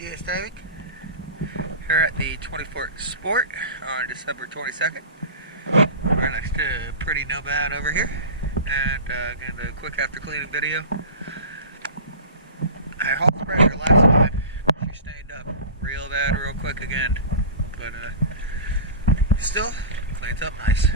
Diving here at the 24 Sport on December 22nd. Right next to Pretty Nomad over here, and again a quick after cleaning video. I haul sprayed her last time. She stained up real bad, real quick again, but still cleans up nice.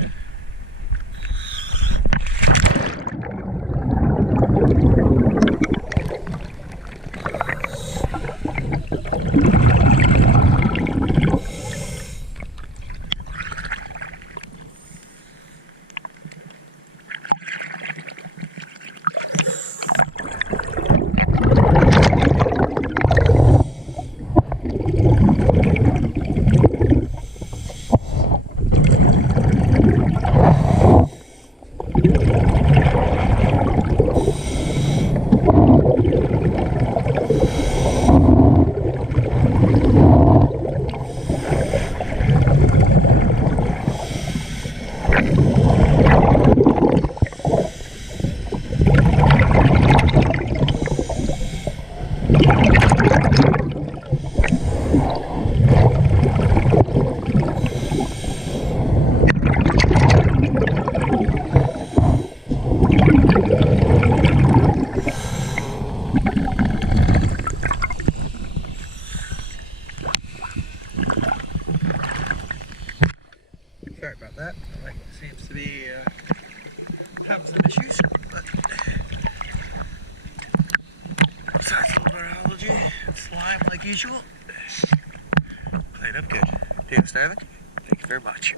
Sorry about that. The light seems to be having some issues, but besides a little bit of allergy and slime like usual, played up good. Diving, thank you very much.